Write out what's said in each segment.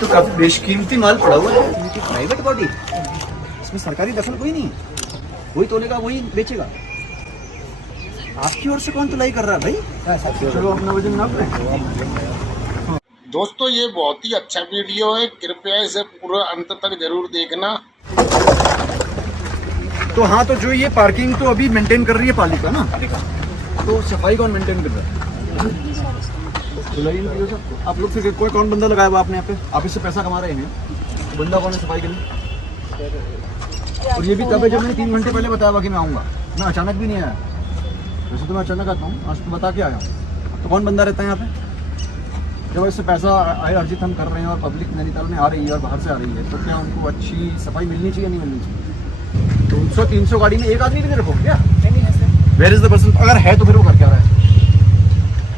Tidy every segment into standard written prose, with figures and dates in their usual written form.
तो काफी बेशकीमती माल पड़ा हुआ है। ये प्राइवेट बॉडी, इसमें सरकारी दखल कोई नहीं है। वही तोलेगा, वही बेचेगा। आपकी ओर से कौन तुलाई कर रहा है भाई? चलो अपना वजन नाप रहे हैं। दोस्तों ये बहुत ही अच्छा वीडियो है, कृपया इसे पूरा अंत तक जरूर देखना। तो हाँ, तो जो ये पार्किंग तो अभी मेंटेन कर रही है पालिका ना, तो सफाई कौन मेंटेन कर रहा है? आप लोग फिर कोई कौन बंदा लगाया हुआ आपने यहाँ पे? आप इससे पैसा कमा रहे हैं, बंदा कौन है सफाई के लिए? और ये भी तब है जब मैंने 3 घंटे पहले बताया हुआ कि मैं आऊँगा। मैं अचानक भी नहीं आया, वैसे तो मैं अचानक आता हूँ, आज तो बता के आया। तो कौन बंदा रहता है यहाँ पे? जब इससे पैसा अर्जित हम कर रहे हैं और पब्लिक नैनीताल में आ रही है और बाहर से आ रही है, तो क्या उनको अच्छी सफाई मिलनी चाहिए, नहीं मिलनी चाहिए? 200-300 गाड़ी में एक आदमी भी नहीं रखो क्या? Where is the person? अगर है तो फिर वो कर क्या रहा है?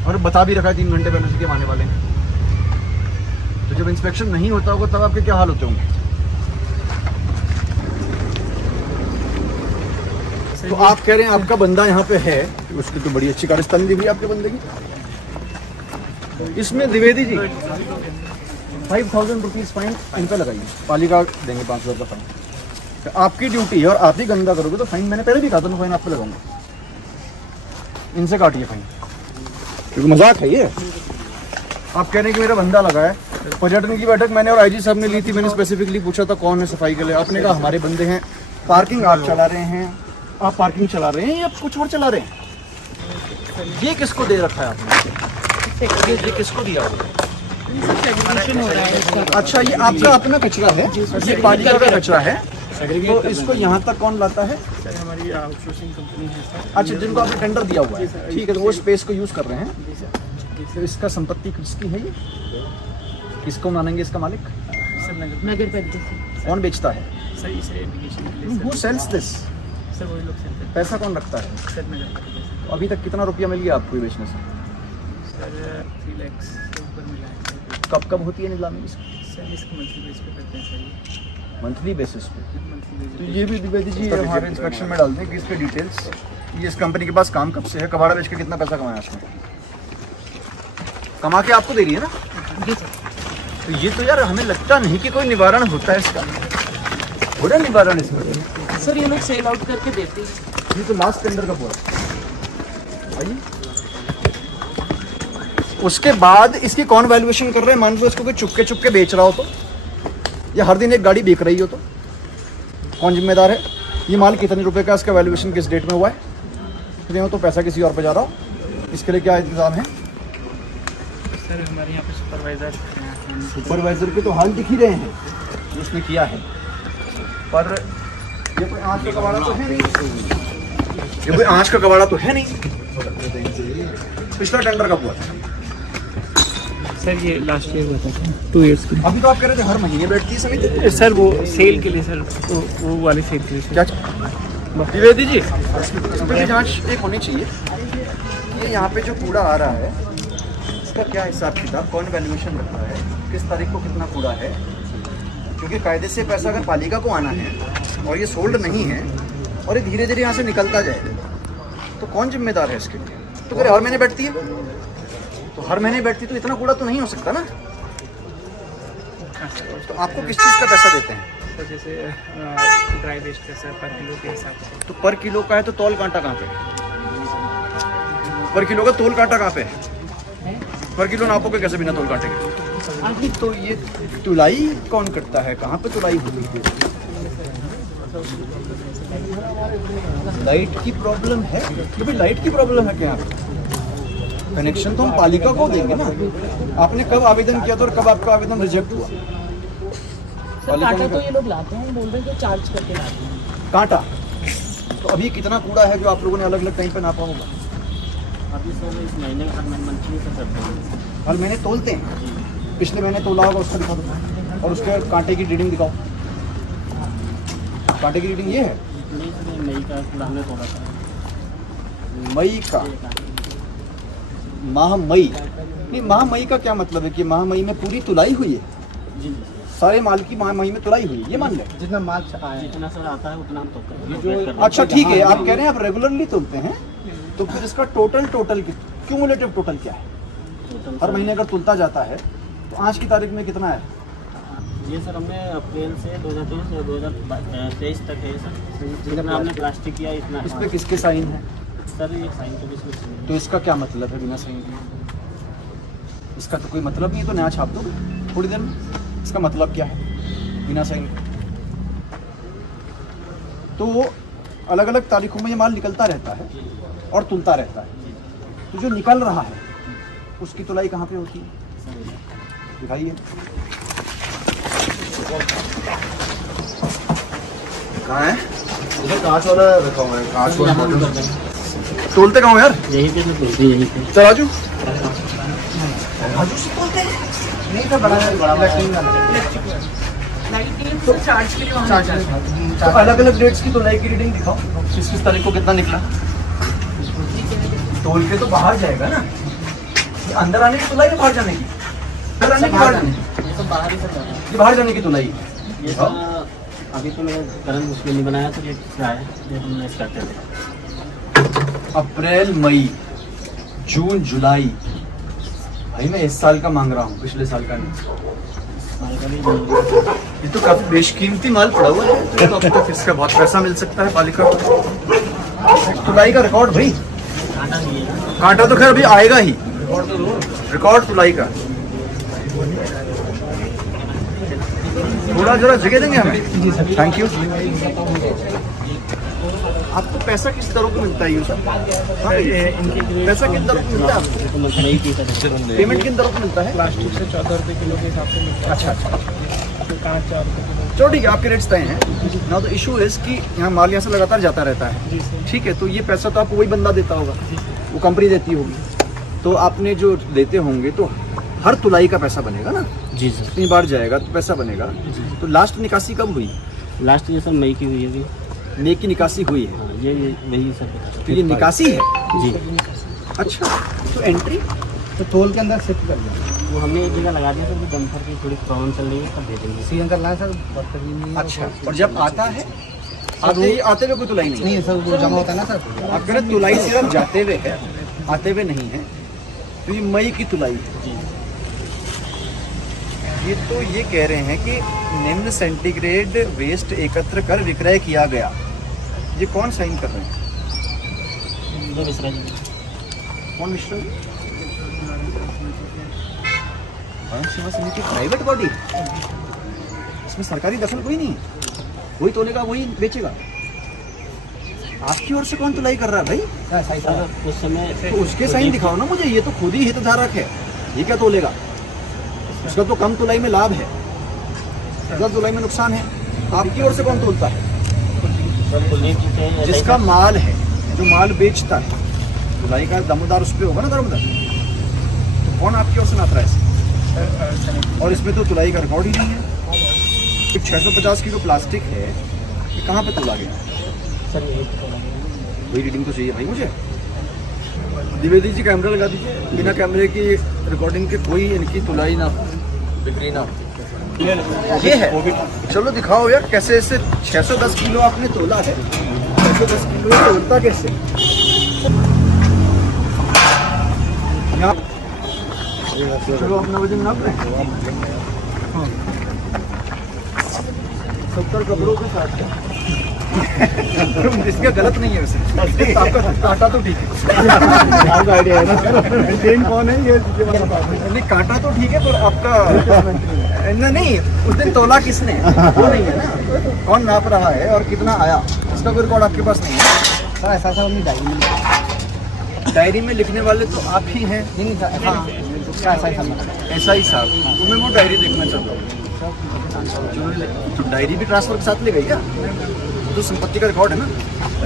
और बता भी रखा है 3 घंटे पहले से कि आने वाले हैं। तो जब इंस्पेक्शन नहीं होता होगा तब आपके क्या हाल होते होंगे? तो आप कह रहे हैं आपका बंदा यहाँ पे है, उसकी तो बड़ी अच्छी कारस्तानी भी आपके बंदे की। इसमें द्विवेदी जी 5000 रुपीज़ फाइन इन पे लगाइए, पालिका देंगे 5,000 का फाइन। तो आपकी ड्यूटी है और आप ही गंदा करोगे तो फाइन, मैंने पहले भी कहा था, फाइन आप पे लगाऊंगा। इनसे काटिए फाइन, क्योंकि मजाक है ये। आप कह रहे हैं कि मेरा बंदा लगा है। पर्यटन की बैठक मैंने और आईजी साहब ने ली थी, मैंने स्पेसिफिकली पूछा था कौन है सफाई के लिए। आपने कहा हमारे बंदे हैं। पार्किंग आप चला रहे हैं, आप पार्किंग चला रहे हैं या कुछ और चला रहे हैं? ये किसको दे रखा है आपने? ये किसको दिया हुआ है? अच्छा, ये आपका अपना कचरा है, ये पालिका का कचरा है, तो इसको यहाँ तक कौन लाता है? सर हमारी आउटसोर्सिंग कंपनी है सर। अच्छा, जिनको आपने टेंडर दिया हुआ है, ठीक है, तो वो स्पेस को यूज़ कर रहे हैं। तो इसका संपत्ति किसकी है? ये किसको मानेंगे इसका मालिक? सर नगर परिषद। कौन बेचता है? सर इसे एप्लीकेशन के लिए Who sells this? सर वही लोग सेल करते पैसा कौन रखता है? हैं सर। नगर परिषद। अभी तक कितना रुपया मिल गया आपको ये बेचने से? सर 3 लाख से ऊपर मिला है सर। कब कब होती है नीलामी इसकी? सर इसको मंथली बेस पे करते हैं सर, ये मंथली बेसिस पे। मंथली तो बेस ये भी द्विवेदी जी हमारे इंस्पेक्शन में डाल दें कि इसके डिटेल्स, ये इस कंपनी के पास काम कब से है, कबाड़ा बेच के कितना पैसा कमाया उसने, कमा के आपको दे रही है ना? जी सर। तो ये तो यार हमें लगता नहीं कि कोई निवारण होता है इसका। हो रहा निवारण इसमें? सर ये लोग सेल आउट करके देते हैं। ये तो लास्ट टेंडर का पूरा। आइए, उसके बाद इसकी कौन वैल्यूएशन कर रहे हैं? मान लो इसको कोई चुपके चुपके बेच रहा हो तो, या हर दिन एक गाड़ी बिक रही हो तो कौन जिम्मेदार है? ये माल कितने रुपए का, इसका वैल्यूएशन किस डेट में हुआ है? हो तो पैसा किसी और पे जा रहा हो, इसके लिए क्या इंतजाम है? सर हमारे यहाँ पे सुपरवाइजर हैं। सुपरवाइजर के तो हाल दिख ही रहे हैं जो उसने किया है, पर ये कोई आँच का कबाड़ा तो है नहीं, ये कोई आँच का कबाड़ा तो है नहीं। पिछला टेंडर कब हुआ था? सर ये लास्ट ईयर हुआ था 2 इयर्स के अभी तो आप कह रहे थे हर महीने बैठती है समिति। लिए। सर वो सेल के लिए सर, वो वाले सेल के लिए सर। क्या द्विवेदी जी, इसकी जांच एक होनी चाहिए। ये यहाँ पे जो कूड़ा आ रहा है इसका क्या हिसाब किताब, कौन वैल्यूएशन रख रहा है, किस तारीख को कितना कूड़ा है? क्योंकि कायदे से पैसा अगर पालिका को आना है और ये सोल्ड नहीं है और ये धीरे धीरे यहाँ से निकलता जाए तो कौन जिम्मेदार है इसके लिए? तो अगर हर महीने बैठती है तो हर महीने बैठती तो इतना कूड़ा तो नहीं हो सकता ना। तो आपको किस चीज़ का पैसा देते हैं? तो जैसे ड्राई वेस्ट का सर पर किलो के हिसाब से। तो पर किलो का है तो तौल कांटा कहाँ पे? पर किलो का तौल कांटा कहाँ पे है? पर किलो नापोगे कैसे बिना तौल कांटे के? तो ये तुलाई कौन करता है, कहाँ पे तुलाई होती है? लाइट की प्रॉब्लम है? तो भाई लाइट की प्रॉब्लम है क्या? कनेक्शन तो हम पालिका को देंगे ना। आपने कब आवेदन किया था और कब आपका आवेदन रिजेक्ट हुआ? सर कांटा तो ये लोग लाते हैं, बोल रहे हैं कि चार्ज करके लाते हैं कांटा। तो अभी कितना कूड़ा है जो आप लोगों ने अलग अलग टाइम पे नापा होगा? अभी सर इस महीने हर मंथली से करते हैं। हर महीने तोलते हैं? पिछले महीने तोला होगा उसका दिखा दो और उसके कांटे की रीडिंग दिखाओ। कांटे की रीडिंग ये है? मई का कूड़ा हमने तोड़ा था। मई का? माह मई? नहीं, माह मई का क्या मतलब है कि माह मई में पूरी तुलाई हुई है? जी सारे माल की माह मई में तुलाई हुई है, ये मान ले। जितना माल आया, जितना सर आता है उतना हम तो अच्छा ठीक है, आप कह रहे हैं आप रेगुलरली तोलते हैं, तो फिर इसका टोटल क्यूमुलेटिव टोटल क्या है? हर महीने अगर तुलता जाता है तो आज की तारीख में कितना है? जी सर, हमने अप्रैल से 2023 और 2023 तक है सर। जितना हमने प्लास्टिक किया इतना। इस पे किसके साइन है? सर ये साइन तो इसमें चाहिए। तो इसका क्या मतलब है बिना साइन के? इसका तो कोई मतलब नहीं है, तो नया छाप दो थोड़ी देर में। इसका मतलब क्या है बिना साइन के? तो अलग अलग तारीखों में ये माल निकलता रहता है और तुलता रहता है। तो जो निकल रहा है उसकी तुलाई कहाँ पे होती है? दिखाइए। कहाँ है? कांच वाला रखा हुआ है, कांच वाला बॉटल। तोलते कहाँ हो यार? यहीं पे तो बोलते यहीं पे। चल राजू, राजू से तोलते हैं? नहीं तो बड़ा तो चार्ज के लिए वहाँ जाना है। तो अलग अलग डेट्स की तुलाई की रीडिंग दिखाओ, किस तारीख को कितना निकला। तोल के तो बाहर जाएगा ना, ये अंदर आने की तुलाई है बाहर जाने की? अंदर आने की बाहर जाने की? ये सब बाहर ही सब जाना है। ये बाहर जाने की तुलाई। ये सर अभी तो मैं करंट उसमें नहीं बनाया तो ये क्या है, ये हमने स्टार्ट कर दिया। अप्रैल, मई, जून, जुलाई। भाई मैं इस साल का मांग रहा हूँ, पिछले साल का नहीं। ये तो काफी बेशकीमती माल पड़ा हुआ है, तो अब तक इसका बहुत पैसा मिल सकता है पालिका को। तुलाई का रिकॉर्ड भाई, काटा नहीं है। कांटा तो खैर अभी आएगा ही, रिकॉर्ड तुलाई का। थोड़ा जरा जगह देंगे हमें? Thank you. आपको पैसा किस दरों को मिलता है यूँ सर? पैसा किन दरों को मिलता है आपको? तो मैं नहीं पीता था। पेमेंट किन दरों को मिलता है? प्लास्टिक से 14 रुपये किलो के हिसाब से मिलता है। अच्छा अच्छा, तो कांच 4 रुपये किलो। चलो ठीक है, आपके रेट्स तय हैं ना। तो इशू है कि यहाँ माल यहाँ से लगातार जाता रहता है, ठीक है। तो ये पैसा तो आपको वही बंदा देता होगा, वो कंपनी देती होगी। तो आपने जो देते होंगे तो हर तुलाई का पैसा बनेगा ना? जी सर। इतनी बार जाएगा तो पैसा बनेगा। तो लास्ट निकासी कब हुई? लास्ट ये सर मई की हुई है अभी। मई की निकासी हुई है? हाँ, ये वही सर। तो ये निकासी है? जी। अच्छा, तो एंट्री तो तोल के अंदर शिफ्ट कर दिया। वो हमने एक जगह लगा दिया सर, डंपर की थोड़ी प्रॉब्लम चल रही है, तब दे देंगे। सीजन चल रहा है सर, बदतमीजी नहीं है। अच्छा, और जब आता है आते हुए कोई तुलाई नहीं? नहीं सर, वो जमा होता है ना सर। आप कह रहे तुलाई सिर्फ जाते हुए है, आते हुए नहीं है। तो ये मई की तुलाई है। ये तो ये कह रहे हैं कि निम्न सेंटीग्रेड वेस्ट एकत्र कर विक्रय किया गया। ये कौन साइन कर रहे हैं? दो मिश्रा जी। कौन मिश्रा? सेवा समिति प्राइवेट बॉडी, इसमें सरकारी दखल कोई नहीं है। वही तोलेगा वही बेचेगा। आपकी ओर से कौन तुलाई कर रहा है भाई? सर उस समय तो उसके साइन दिखाओ ना मुझे। ये तो खुद ही हितधारक है, ये क्या तोलेगा? उसका तो कम तुलाई में लाभ है, ज़्यादा तुलाई में नुकसान है। आपकी ओर से कौन तोलता है? जिसका माल है, जो माल बेचता है, तुलाई का दमदार उस पर होगा ना, दरमदार। तो कौन आपकी ओर से नाप रहा है? और इसमें तो तुलाई का रिकॉर्ड ही नहीं है। 650 किलो प्लास्टिक है, ये कहाँ पे तोला गया? सर यही वही रीडिंग तो चाहिए भाई मुझे। द्विवेदी जी कैमरा लगा दीजिए, बिना कैमरे की रिकॉर्डिंग के कोई इनकी तुलाई ना हो, बिक्री ना हो। ये है, चलो दिखाओ यार कैसे ऐसे 610 किलो आपने तोला है। 610 किलो ये तोलता कैसे? यहाँ चलो अपना वजन नाप रहे हैं। 70 कपड़ों के साथ इसका गलत नहीं है वैसे। आपका कांटा तो ठीक है, आपका आइडिया है ना ट्रेन कौन है ये? नहीं कांटा तो ठीक है, पर आपका नहीं। उस दिन तोला किसने, वो नहीं है ना। कौन नाप रहा है और कितना आया, इसका कोई रिकॉर्ड आपके पास नहीं है। सर ऐसा सर अपनी डायरी में, डायरी में लिखने वाले तो आप ही हैं। नहीं सर, हाँ ऐसा ही सर। ऐसा ही साहब, तो मैं वो डायरी देखना चाहता हूँ। तो डायरी भी ट्रांसफर के साथ ले गई क्या? तो संपत्ति का रिकॉर्ड है ना।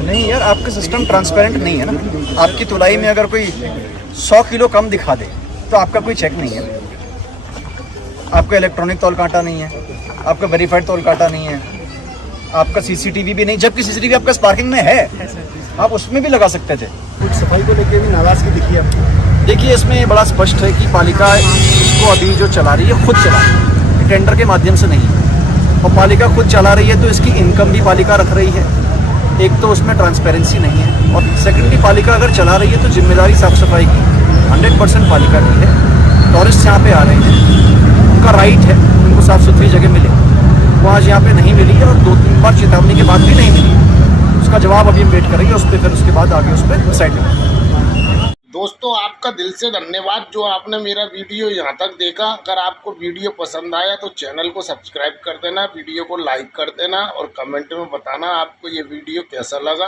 नहीं यार, आपका सिस्टम ट्रांसपेरेंट नहीं है ना। आपकी तुलाई में अगर कोई 100 किलो कम दिखा दे तो आपका कोई चेक नहीं है। आपका इलेक्ट्रॉनिक तौल कांटा नहीं है, आपका वेरीफाइड तौल कांटा नहीं है, आपका सीसीटीवी भी नहीं, जबकि सीसीटीवी आपका स्पार्किंग में है, आप उसमें भी लगा सकते थे। कुछ सफाई को लेके भी नाराजगी दिखी है। देखिए इसमें ये बड़ा स्पष्ट है कि पालिका इसको अभी जो चला रही है खुद चला रही है, टेंडर के माध्यम से नहीं। और पालिका खुद चला रही है तो इसकी इनकम भी पालिका रख रही है। एक तो उसमें ट्रांसपेरेंसी नहीं है, और सेकेंडली पालिका अगर चला रही है तो जिम्मेदारी साफ सफाई की 100% पालिका की है। टूरिस्ट यहाँ पे आ रहे हैं, उनका राइट है उनको साफ सुथरी जगह मिले। वो आज यहाँ पे नहीं मिली है और 2-3 बार चेतावनी के बाद भी नहीं मिली। उसका जवाब अभी हम वेट करेंगे उस पर, फिर उसके बाद आगे उस पर डिसाइड करेंगे। दोस्तों आपका दिल से धन्यवाद जो आपने मेरा वीडियो यहाँ तक देखा। अगर आपको वीडियो पसंद आया तो चैनल को सब्सक्राइब कर देना, वीडियो को लाइक कर देना और कमेंट में बताना आपको ये वीडियो कैसा लगा।